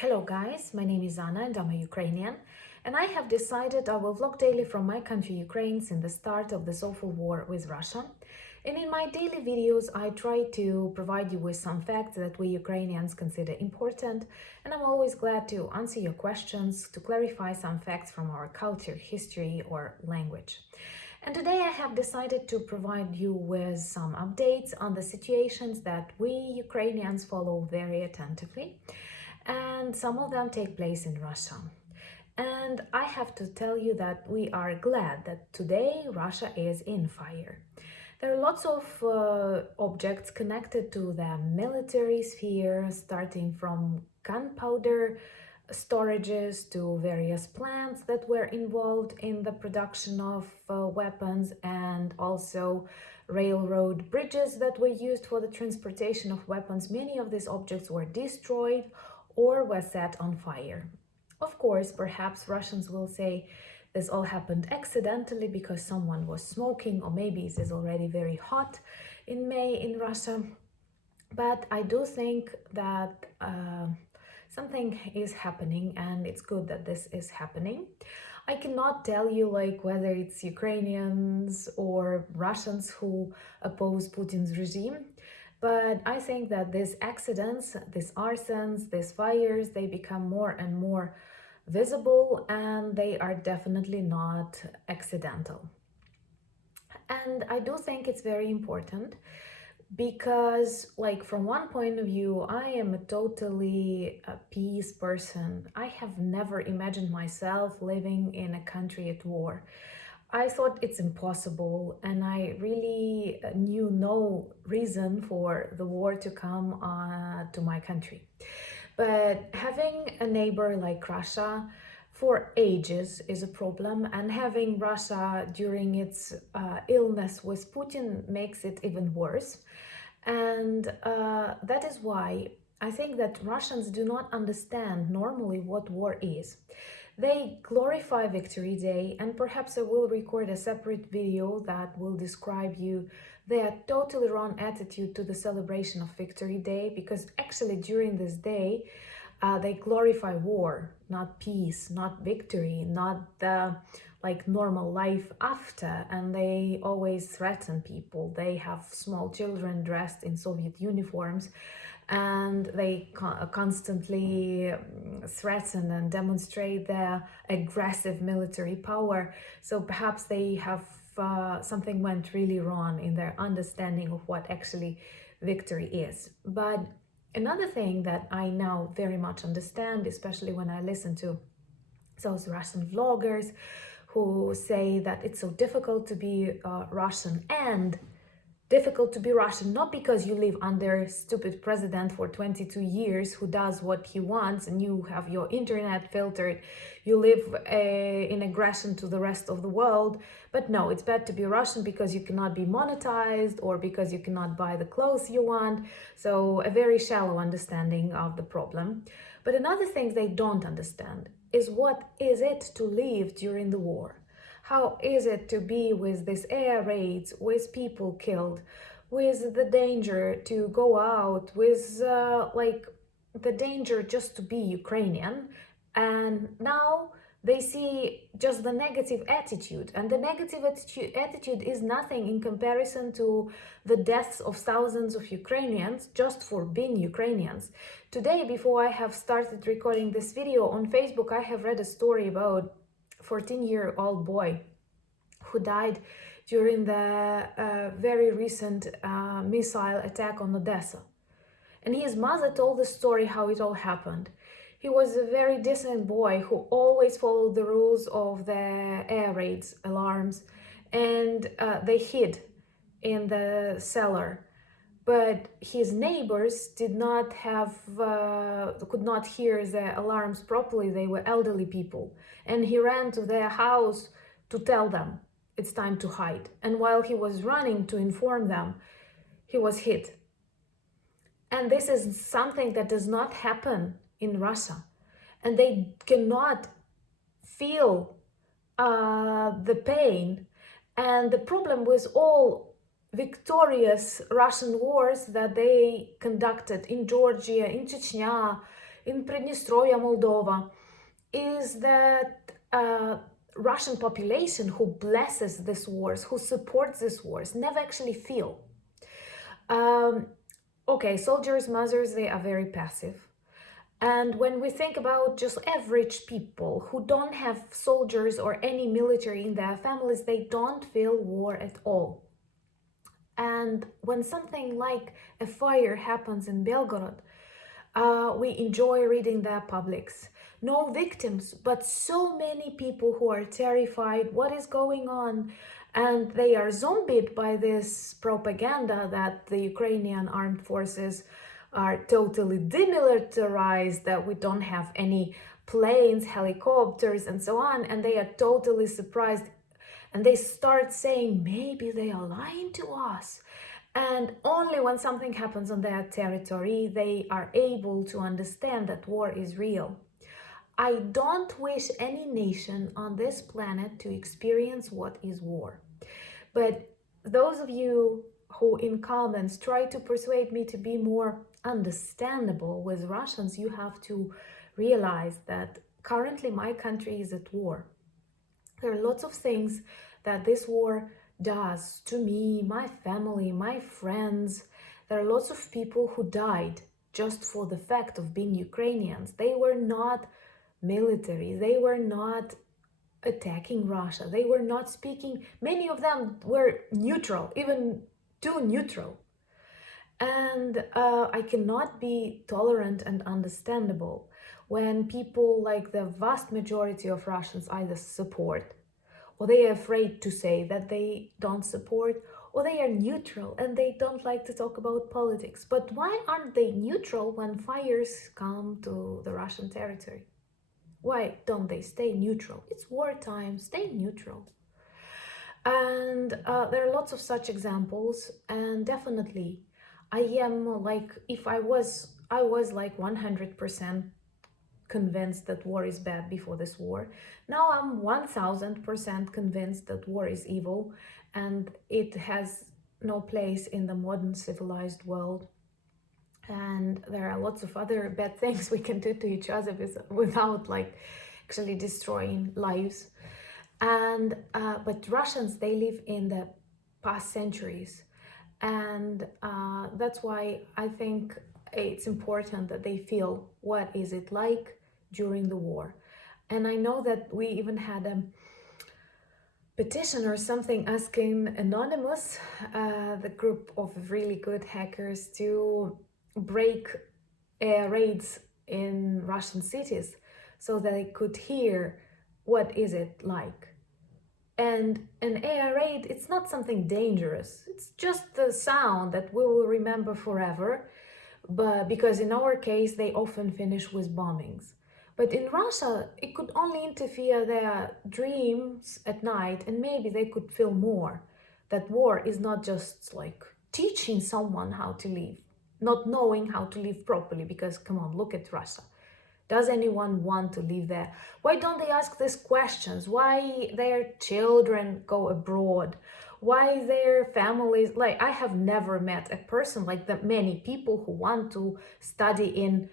Hello guys, my name is Anna and I'm a Ukrainian, and I have decided I will vlog daily from my country Ukraine since the start of this awful war with Russia. And in my daily videos I try to provide you with some facts that we Ukrainians consider important, and I'm always glad to answer your questions, to clarify some facts from our culture, history or language. And today I have decided to provide you with some updates on the situations that we Ukrainians follow very attentively, and some of them take place in Russia. And I have to tell you that we are glad that today Russia is in fire. There are lots of objects connected to the military sphere, starting from gunpowder storages to various plants that were involved in the production of weapons, and also railroad bridges that were used for the transportation of weapons. Many of these objects were destroyed or were set on fire. Of course, perhaps Russians will say this all happened accidentally because someone was smoking, or maybe it is already very hot in May in Russia. But I do think that something is happening, and it's good that this is happening. I cannot tell you whether it's Ukrainians or Russians who oppose Putin's regime, but I think that these accidents, these arsons, these fires, they become more and more visible, and they are definitely not accidental. And I do think it's very important because, from one point of view, I am a totally peace person. I have never imagined myself living in a country at war. I thought it's impossible, and I really knew no reason for the war to come to my country. But having a neighbor like Russia for ages is a problem, and having Russia during its illness with Putin makes it even worse. And that is why I think that Russians do not understand normally what war is. They glorify Victory Day, and perhaps I will record a separate video that will describe you their totally wrong attitude to the celebration of Victory Day, because actually during this day they glorify war, not peace, not victory, not the normal life after, and they always threaten people. They have small children dressed in Soviet uniforms, and they constantly threaten and demonstrate their aggressive military power. So perhaps they have something went really wrong in their understanding of what actually victory is. But another thing that I now very much understand, especially when I listen to those Russian vloggers who say that it's so difficult to be Russian, and difficult to be Russian not because you live under a stupid president for 22 years who does what he wants and you have your internet filtered, you live in aggression to the rest of the world. But no, it's bad to be Russian because you cannot be monetized or because you cannot buy the clothes you want. So a very shallow understanding of the problem. But another thing they don't understand is what is it to live during the war. How is it to be with these air raids, with people killed, with the danger to go out, with the danger just to be Ukrainian? And now they see just the negative attitude, and the negative attitude is nothing in comparison to the deaths of thousands of Ukrainians just for being Ukrainians. Today, before I have started recording this video on Facebook, I have read a story about 14-year-old boy who died during the very recent missile attack on Odessa. And his mother told the story how it all happened. He was a very decent boy who always followed the rules of the air raids alarms, and they hid in the cellar. But his neighbors did not could not hear the alarms properly. They were elderly people, and he ran to their house to tell them it's time to hide. And while he was running to inform them, he was hit. And this is something that does not happen in Russia, and they cannot feel the pain. And the problem with all victorious Russian wars that they conducted in Georgia, in Chechnya, in Pridnestrovia, Moldova, is that Russian population who blesses these wars, who supports these wars, never actually feel. Um, okay, soldiers, mothers, they are very passive. And when we think about just average people who don't have soldiers or any military in their families, they don't feel war at all. And when something like a fire happens in Belgorod, we enjoy reading their publics. No victims, but so many people who are terrified what is going on. And they are zombied by this propaganda that the Ukrainian armed forces are totally demilitarized, that we don't have any planes, helicopters, and so on. And they are totally surprised. And they start saying, maybe they are lying to us. And only when something happens on their territory, they are able to understand that war is real. I don't wish any nation on this planet to experience what is war. But those of you who in comments try to persuade me to be more understandable with Russians, you have to realize that currently my country is at war. There are lots of things that this war does to me, my family, my friends. There are lots of people who died just for the fact of being Ukrainians. They were not military, they were not attacking Russia, they were not speaking, many of them were neutral, even too neutral. And I cannot be tolerant and understandable when people, like the vast majority of Russians, either support or they are afraid to say that they don't support, or they are neutral and they don't like to talk about politics. But why aren't they neutral when fires come to the Russian territory? Why don't they stay neutral? It's wartime, stay neutral. And there are lots of such examples, and definitely I am like, if I was like 100% convinced that war is bad before this war. Now I'm 1000% convinced that war is evil and it has no place in the modern civilized world. And there are lots of other bad things we can do to each other without like actually destroying lives. And but Russians, they live in the past centuries, and that's why I think it's important that they feel what is it like during the war. And I know that we even had a petition or something asking Anonymous, the group of really good hackers, to break air raids in Russian cities so that they could hear what is it like. And an air raid, it's not something dangerous. It's just the sound that we will remember forever. But because in our case, they often finish with bombings. But in Russia, it could only interfere their dreams at night, and maybe they could feel more that war is not just like teaching someone how to live, not knowing how to live properly. Because come on, look at Russia. Does anyone want to live there? Why don't they ask these questions? Why their children go abroad? Why their families, like I have never met a person like the many people who want to study in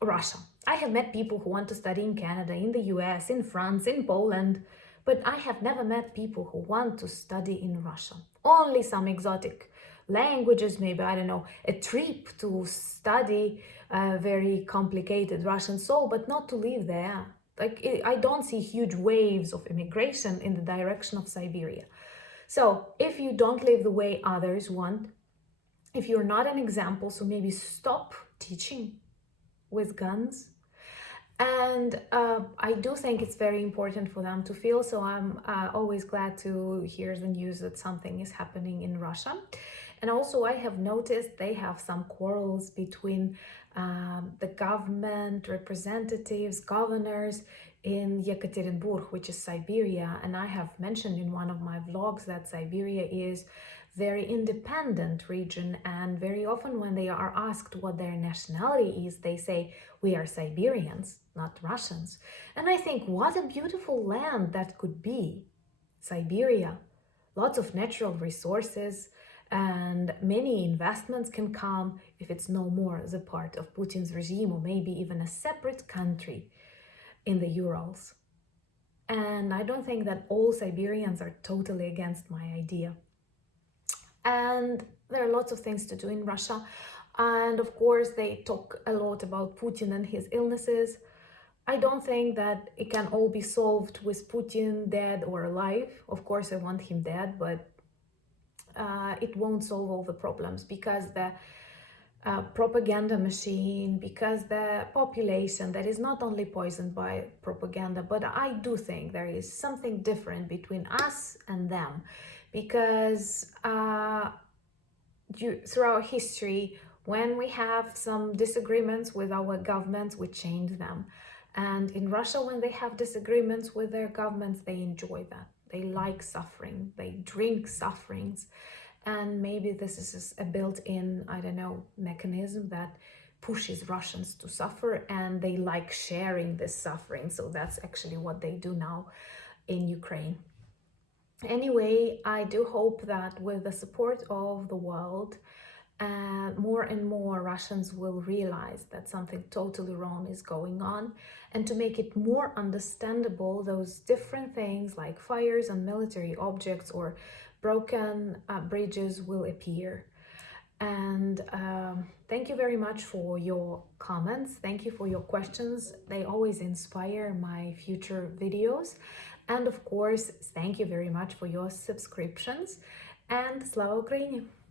Russia. I have met people who want to study in Canada, in the US, in France, in Poland, but I have never met people who want to study in Russia. Only some exotic languages, maybe, I don't know, a trip to study very complicated Russian soul, but not to live there. Like, I don't see huge waves of immigration in the direction of Siberia. So if you don't live the way others want, if you're not an example, so maybe stop teaching with guns. And I do think it's very important for them to feel, so I'm always glad to hear the news that something is happening in Russia. And also I have noticed they have some quarrels between the government representatives, governors in Yekaterinburg, which is Siberia. And I have mentioned in one of my vlogs that Siberia is very independent region, and very often when they are asked what their nationality is, they say, we are Siberians, not Russians. And I think what a beautiful land that could be, Siberia. Lots of natural resources, and many investments can come if it's no more the part of Putin's regime, or maybe even a separate country in the Urals. And I don't think that all Siberians are totally against my idea. And there are lots of things to do in Russia. And of course, they talk a lot about Putin and his illnesses. I don't think that it can all be solved with Putin dead or alive. Of course, I want him dead, but it won't solve all the problems, because the propaganda machine, because the population that is not only poisoned by propaganda, but I do think there is something different between us and them, because throughout history, when we have some disagreements with our governments, we change them. And in Russia, when they have disagreements with their governments, they enjoy that. They like suffering, they drink sufferings. And maybe this is a built-in, I don't know, mechanism that pushes Russians to suffer, and they like sharing this suffering. So that's actually what they do now in Ukraine. Anyway, I do hope that with the support of the world, more and more Russians will realize that something totally wrong is going on, and to make it more understandable, those different things like fires on military objects or broken bridges will appear. And thank you very much for your comments. Thank you for your questions. They always inspire my future videos. And of course, thank you very much for your subscriptions. And Slava Ukraini!